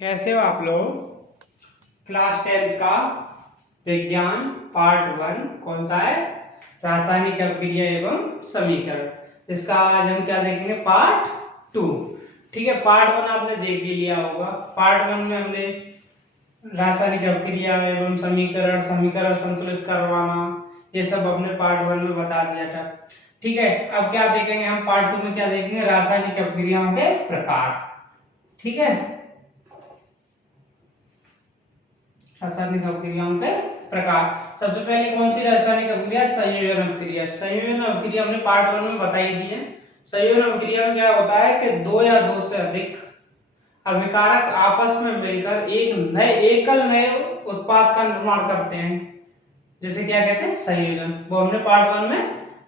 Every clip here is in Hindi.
कैसे हो आप लोग। क्लास 10th का विज्ञान पार्ट 1 कौन सा है? रासायनिक अभिक्रिया एवं समीकरण। इसका आज हम क्या देखेंगे? पार्ट 2। ठीक है, पार्ट 1 आपने देख ही लिया होगा। पार्ट 1 में हमने रासायनिक अभिक्रिया एवं समीकरण, समीकरण संतुलित करवाना, ये सब अपने पार्ट 1 में बता दिया था। ठीक है, अब क्या देखेंगे हम? पार्ट 2 में क्या देखेंगे? रासायनिक अभिक्रियाओं के प्रकार। ठीक है, रासायनिक अभिक्रियाओं के प्रकार। सबसे पहले कौन सी रासायनिक अभिक्रिया? संयोजन अभिक्रिया। संयोजन अभिक्रिया हमने पार्ट 1 में बताई दी है। संयोजन अभिक्रिया में क्या होता है कि दो या दो से अधिक अभिकारक आपस में मिलकर एक नए उत्पाद का निर्माण करते हैं, जिसे क्या कहते हैं? संयोजन। वो हमने पार्ट 1 में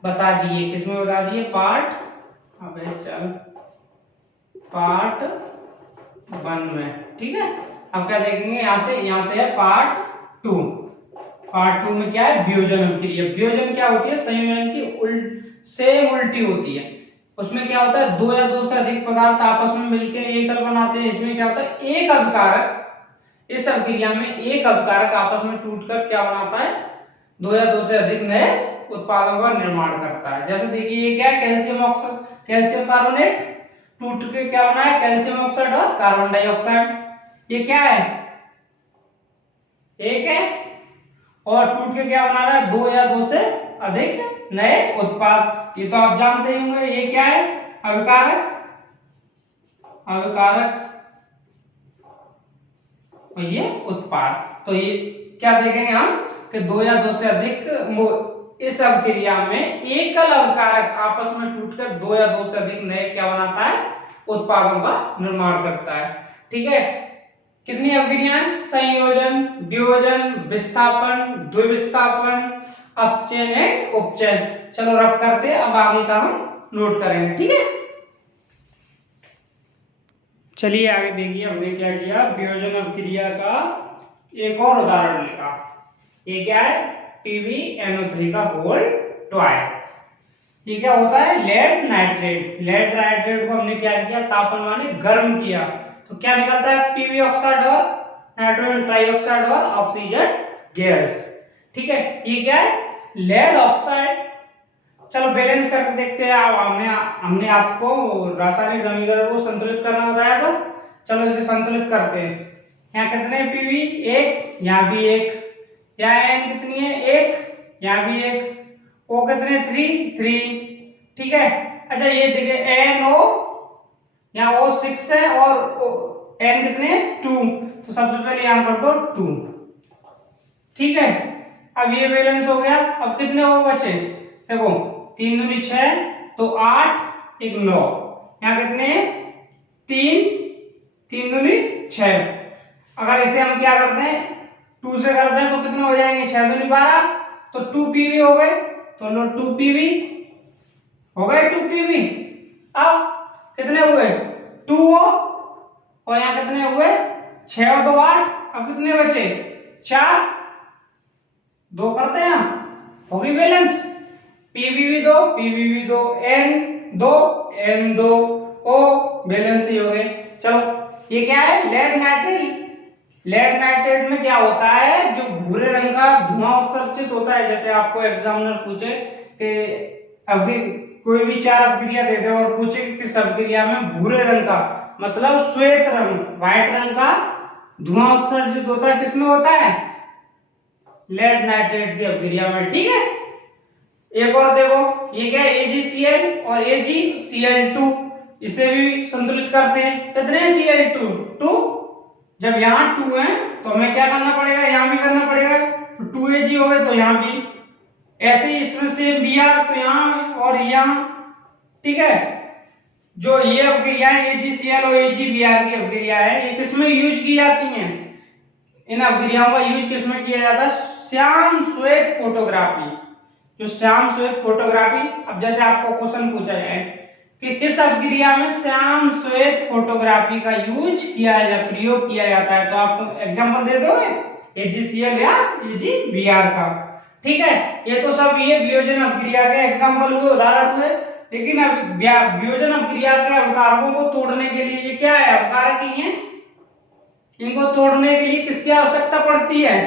बता दिए। किसमें बता दिए? पार्ट 1 में। ठीक है, अब क्या देखेंगे? यहाँ से है पार्ट 2। पार्ट 2 में क्या है? वियोजन अभिक्रिया। वियोजन क्या होती है? संयोजन की सेम उल्टी होती है। उसमें क्या होता है? दो या दो से अधिक पदार्थ आपस में मिलकर एकल बनाते हैं। इसमें क्या होता है? एक अभिकारक, इस अभिक्रिया में एक अभिकारक आपस में टूटकर क्या बनाता है? दो या दो से अधिक नए उत्पादों का निर्माण करता है। जैसे देखिए, ये क्या है? कैल्शियम ऑक्साइड, कैल्शियम कार्बोनेट टूट के क्या बना है? कैल्शियम ऑक्साइड और कार्बन डाइऑक्साइड। ये क्या है? एक है, और टूट के क्या बना रहा है? दो या दो से अधिक नए उत्पाद। ये तो आप जानते ही होंगे। ये क्या है? अभिकारक। अभिकारक और ये उत्पाद। तो ये क्या देखेंगे हम कि दो या दो से अधिक इस अभिक्रिया में एकल अभिकारक आपस में टूटकर दो या दो से अधिक नए क्या बनाता है? उत्पादों का निर्माण करता है। ठीक है, कितनी अभिक्रियाएं? संयोजन, वियोजन, विस्थापन, द्विविस्थापन, अपचयन एंड उपचयन। चलो रब करते हैं, अब आगे का हम नोट करेंगे। ठीक है, चलिए आगे देखिए हमने क्या किया। वियोजन अभिक्रिया का एक और उदाहरण लिखा। ये क्या है? PbNO3 का होल ट्वाइस। ये क्या होता है? Lead nitrate. लेड नाइट्रेट को हमने क्या किया? तापन माने गर्म किया, तो क्या निकलता है? पीवी ऑक्साइड और नाइट्रोजन ट्राइऑक्साइड और ऑक्सीजन गैस। ठीक है, ये क्या है? Lead oxide. चलो बैलेंस करके देखते हैं। अब हमने आपको रासायनिक समीकरण को संतुलित करना बताया था। चलो इसे संतुलित करते हैं। यहाँ कितने पीवी? एक, यहाँ भी एक। यहाँ एन कितनी है? एक, यहाँ भी एक। ओ कितने? 3। ठीक है, अच्छा ये देखिए NO, यहाँ O6 है और N कितने? 2। तो सबसे पहले यहाँ कर दो 2। ठीक है, अब ये बैलेंस हो गया। अब कितने O बचे? देखो 3 दूनी 6, तो 8, एक 9। यहाँ कितने? 3 दूनी 6। अगर इसे हम क्या करते हैं? 2 से करते हैं तो कितने हो जाएंगे? 6 दूनी 12, तो 2 पीवी हो गए। तो लो 2 पीवी हो गए। 2 पीवी। अब कितने हुए? 2 हो, और यहाँ कितने हुए? 6 और 2 8। अब कितने बचे? 4। 2 करते हैं, हो गई बैलेंस। पीवीवी 2, पीवीवी 2, N 2, N 2, O बैलेंस ही हो गए। चलो ये क्या है? Lead nitrate. लेड नाइट्रेट में क्या होता है? जो भूरे रंग का धुआं उत्सर्जित होता है। जैसे आपको एग्जामिनर पूछे कि अभी कोई भी 4 अभिक्रिया दे दे और पूछे कि किस अभिक्रिया में भूरे रंग का, मतलब श्वेत रंग, व्हाइट रंग का धुआं उत्सर्जित होता है, किसमें होता है? लेड नाइट्रेट की अभिक्रिया में। ठीक है, एक और देखो, ये क्या है? AgCl और AgCl2। इसे भी संतुलित करते हैं। कितने Cl2? 2। जब यहाँ 2 है तो हमें क्या करना पड़ेगा? यहाँ भी करना पड़ेगा। तो 2Ag हो गए, तो यहाँ भी ऐसे ही इसमें से Br, तो यहाँ और यहाँ। ठीक है, जो ये अभिक्रिया है AgCl और AgBr की अभिक्रिया है, ये किसमें यूज की जाती हैं? इन अभिक्रियाओं का यूज किसमें किया जाता है? श्याम श्वेत फोटोग्राफी। जो श्याम श्वेत फोटोग्राफी, अब जैसे आपको क्वेश्चन पूछा जाए कि किस अभिक्रिया में श्याम श्वेत फोटोग्राफी का यूज किया या प्रयोग किया जाता है, तो आप एग्जांपल दे दोगे AgCl या AgBr का। ठीक है, ये तो सब ये वियोजन अभिक्रिया के एग्जांपल हुए, उदाहरण हुए। लेकिन अब वियोजन अभिक्रिया के अभिकारकों को तोड़ने के लिए ये क्या है? अभिकारक ही है। इनको तोड़ने के लिए किसकी आवश्यकता पड़ती है?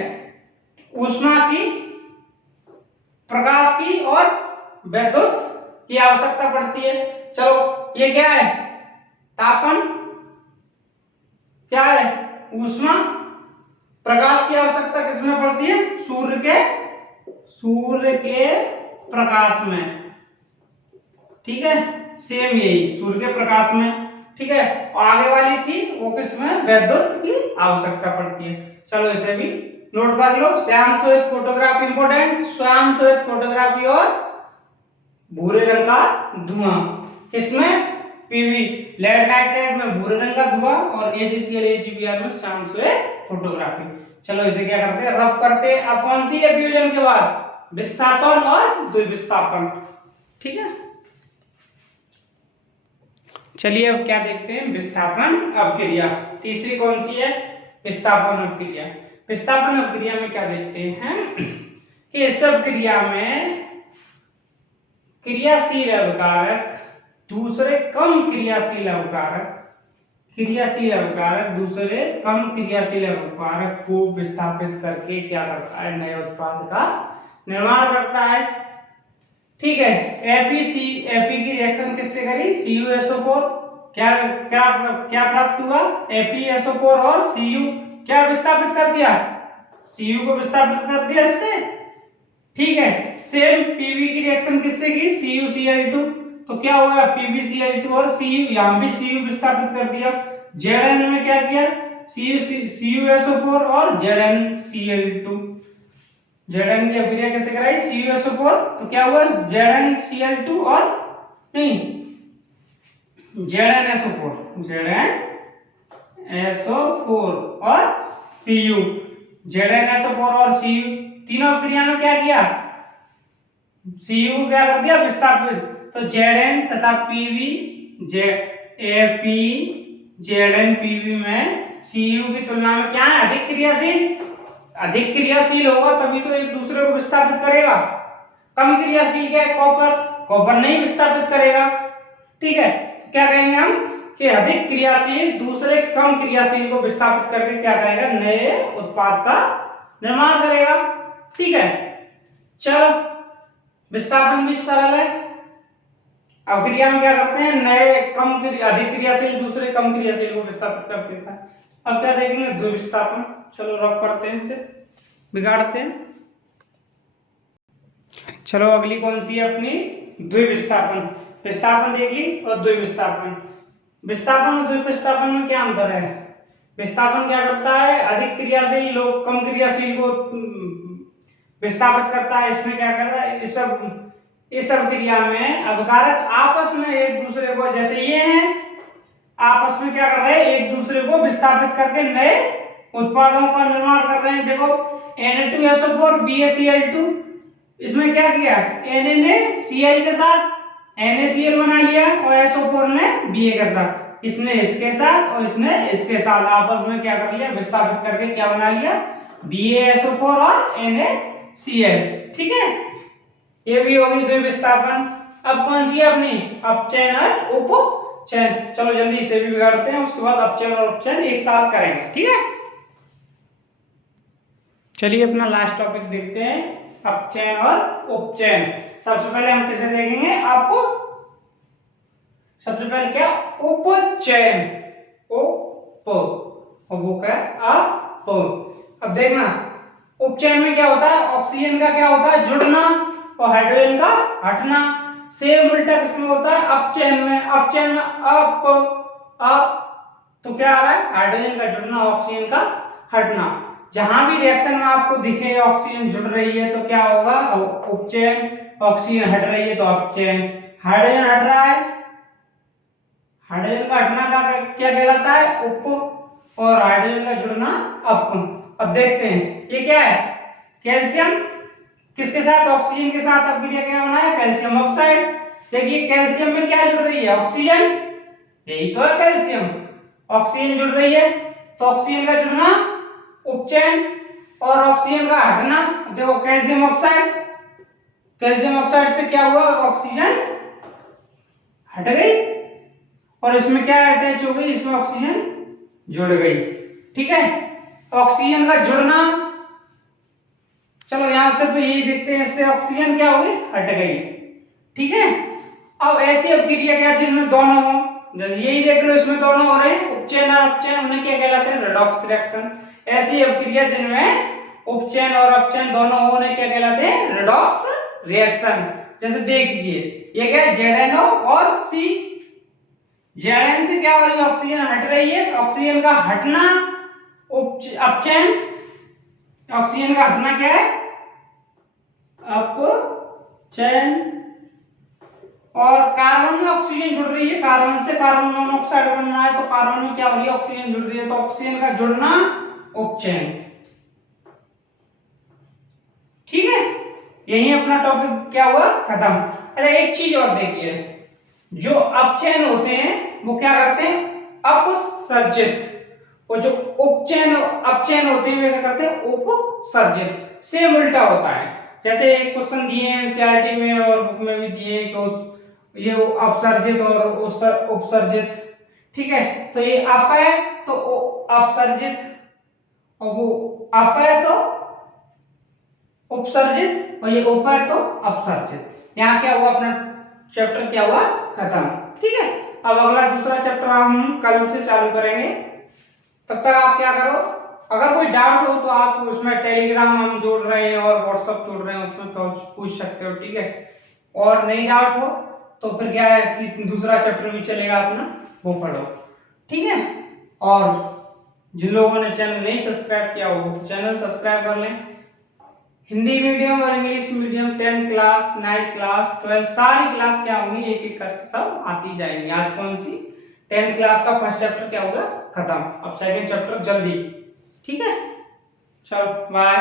ऊष्मा की, प्रकाश की और विद्युत की आवश्यकता पड़ती है। चलो ये क्या है? तापन, क्या है? ऊष्मा। प्रकाश की आवश्यकता किसमें पड़ती है? सूर्य के प्रकाश में। ठीक है, सेम यही, सूर्य के प्रकाश में। ठीक है, और आगे वाली थी वो किसमें? विद्युत की आवश्यकता पड़ती है। चलो इसे भी नोट कर लो। श्याम श्वेत फोटोग्राफी इंपोर्टेंट, श्याम श्वेत फोटोग्राफी और भूरे रंग का धुआं किसमें? पीवी, लेड नाइट्राइड में भूरे रंग का धुआं और AgCl AgBr में श्याम श्वेत फोटोग्राफी। चलो इसे क्या करते हैं? रफ करते हैं। अब कौन सी है फ्यूजन के बाद? विस्थापन और द्विविस्थापन। ठीक है, चलिए अब क्या देखते हैं? विस्थापन अपक्रिया। तीसरी कौन सी है? विस्थापन अपक्रिया। विस्थापन अपक्रिया में क्या देखते हैं कि इस अपक्रिया में क्रियाशील अवकारक दूसरे कम क्रियाशील अवकारक दूसरे कम क्रियाशील अवकारक को विस्थापित करके क्या करता है? नए उत्पाद का निर्माण करता है। ठीक है, एपी की रिएक्शन किससे करी? CuSO4। क्या क्या क्या प्राप्त हुआ? FeSO4 और Cu क्या विस्थापित कर दिया? Cu को विस्थापित कर दिया इससे। ठीक है, सेम पीवी की रिएक्शन किससे की? CuCl2। तो क्या होगा? PbCl2 और Cu, यहां भी Cu विस्थापित कर दिया। Zn में क्या किया? CuSO4 और ZnCl2। Zn की अभिक्रिया कैसे कराई? CuSO4, तो क्या हुआ? ZnCl2 और नहीं ZnSO4 और Cu। ZnSO4 और Cu तीनों अभिक्रिया में क्या किया? Cu को क्या कर दिया? विस्थापित। तो Zn तथा Pv, Zn Pv में Cu की तुलना में क्या है? अधिक क्रियाशील। अधिक क्रियाशील होगा तभी तो एक दूसरे को विस्थापित करेगा। कम क्रियाशील क्या है? कॉपर नहीं विस्थापित करेगा। ठीक है, क्या कहेंगे हम कि अधिक क्रियाशील दूसरे कम क्रियाशील को विस्थापित करके क्या करेगा? नए उत्पाद का निर्माण करेगा। ठीक है, चलो विस्थापन भी सरल है। अभिक्रिया में क्या करते हैं? नए अधिक क्रियाशील दूसरे कम क्रियाशील को विस्थापित कर देता है। अब क्या देखेंगे? द्विविस्थापन। चलो रफ करते हैं, इसे बिगाड़ते हैं। चलो अगली कौन सी है अपनी? द्विविस्थापन। विस्थापन देख ली और द्विविस्थापन। विस्थापन और द्विविस्थापन में क्या अंतर है? विस्थापन क्या करता है? अधिक क्रियाशील लोग कम क्रियाशील को विस्थापित करता है। इसमें क्या कर रहा है? इस अभिक्रिया में अभिकारक आपस में एक दूसरे को, जैसे ये हैं, आपस में क्या कर रहे हैं? एक दूसरे को विस्थापित करके नए उत्पादों का निर्माण कर रहे हैं। देखो Na2SO4 BaCl2, इसमें क्या किया? Na ने Cl के साथ NaCl बना लिया और SO4 ने Ba के साथ। इसने इसके साथ और इसने इसके साथ आपस में क्या कर लिया? विस्थापित करके क्या बना लिया? BaSO4 और NaCl। ठीक है, ये भी होगी द्विविस्थापन। अब कौन सी है अपनी? अपचयन और उपचयन। चलो जल्दी से भी बिगाड़ते हैं, उसके बाद अपचयन और उपचयन एक साथ करेंगे। ठीक है, चलिए अपना लास्ट टॉपिक देखते हैं, अपचयन और उपचयन। सबसे पहले हम किसे देखेंगे? आपको सबसे पहले क्या? उपचयन। और वो क्या? अप। अब देखना, उपचयन में क्या होता है? ऑक्सीजन का क्या होता है? जुड़ना और हाइड्रोजन का हटना। सेम उल्टा किसमें होता है? अपचयन में। अपचयन में अप तो क्या आ रहा है? हाइड्रोजन का जुड़ना, ऑक्सीजन का हटना। जहां भी रिएक्शन में आपको दिखे ऑक्सीजन जुड़ रही है तो क्या होगा? उपचयन। ऑक्सीजन हट रही है तो अपचयन। हाइड्रोजन हट रहा है, हाइड्रोजन का हटना का क्या कहलाता है? उप, और हाइड्रोजन का जुड़ना अप। अब देखते हैं ये क्या है? कैल्शियम किसके साथ? ऑक्सीजन के साथ अपक्रिया क्या होना है? Calcium oxide. देखिए कैल्शियम में क्या जुड़ रही है? ऑक्सीजन, यही तो है कैल्शियम। ऑक्सीजन जुड़ रही है तो ऑक्सीजन का जुड़ना उपचयन और ऑक्सीजन का हटना। देखो कैल्शियम ऑक्साइड, कैल्शियम ऑक्साइड से क्या हुआ? ऑक्सीजन हट गई और इसमें क्या अटैच हो गई? इसमें ऑक्सीजन जुड़ गई। ठीक है। ऑक्सीजन का जुड़ना, चलो यहां से तो यही देखते हैं, इससे ऑक्सीजन क्या हो गई, हट गई। ठीक है। अब ऐसी अपक्रिया क्या जिसमें दोनों हो, यही देख लो इसमें दोनों हो रहे हैं, उपचयन और अपचयन, उन्हें क्या कहलाते हैं, रेडॉक्स रिएक्शन। ऐसी अपक्रिया जिनमें उपचयन और अपचयन दोनों हो, उन्हें क्या कहलाते हैं, रेडॉक्स रिएक्शन। जैसे देखिए ये क्या है, ZNO और C। Zn से क्या हो रही है, ऑक्सीजन हट रही है, ऑक्सीजन का हटना अपचयन, ऑक्सीजन का हटना क्या है, अपचयन। और कार्बन में ऑक्सीजन जुड़ रही है, कार्बन से कार्बन मोनोऑक्साइड बन रहा है, तो कार्बन में क्या हो रही है, ऑक्सीजन जुड़ रही है, तो ऑक्सीजन का जुड़ना उपचयन। ठीक है, यही अपना टॉपिक क्या हुआ, खत्म। अच्छा एक चीज और देखिए, जो अपचयन होते हैं वो क्या करते हैं, अपसर्जित, और जो उपचयन अपचयन होते हैं वे क्या करते हैं, उपसर्जित। सेम उल्टा होता है। जैसे क्वेश्चन दिए हैं एनसीईआरटी में और बुक में भी दिए हैं कि ये अपसर्जित और उपसर्जित। ठीक है, तो ये अप है तो अपसर्जित, और वो अप है तो उपसर्जित, और ये उप है तो अपसर्जित। यहाँ क्या हुआ, अपना चैप्टर क्या हुआ, खत्म। ठीक है, अब अगला दूसरा चैप्टर हम कल से चालू करेंगे। तब तक आप क्या करो, अगर कोई डाउट हो तो आप उसमें टेलीग्राम हम जोड़ रहे हैं और व्हाट्सएप जोड़ रहे हैं, उसमें पूछ सकते हो। ठीक है, और नहीं डाउट हो तो फिर क्या है, दूसरा चैप्टर भी चलेगा अपना, वो पढ़ो। ठीक है, और जिन लोगों ने चैनल नहीं सब्सक्राइब किया हो चैनल सब्सक्राइब कर लें। हिंदी मीडियम और English medium 10th class 9th class 12th सारी क्लास क्या होंगी, एक एक करके सब आती जाएंगी। आज कौन सी 10th क्लास का फर्स्ट चैप्टर क्या होगा, खत्म। अब सेकंड चैप्टर जल्दी। ठीक है, चलो बाय।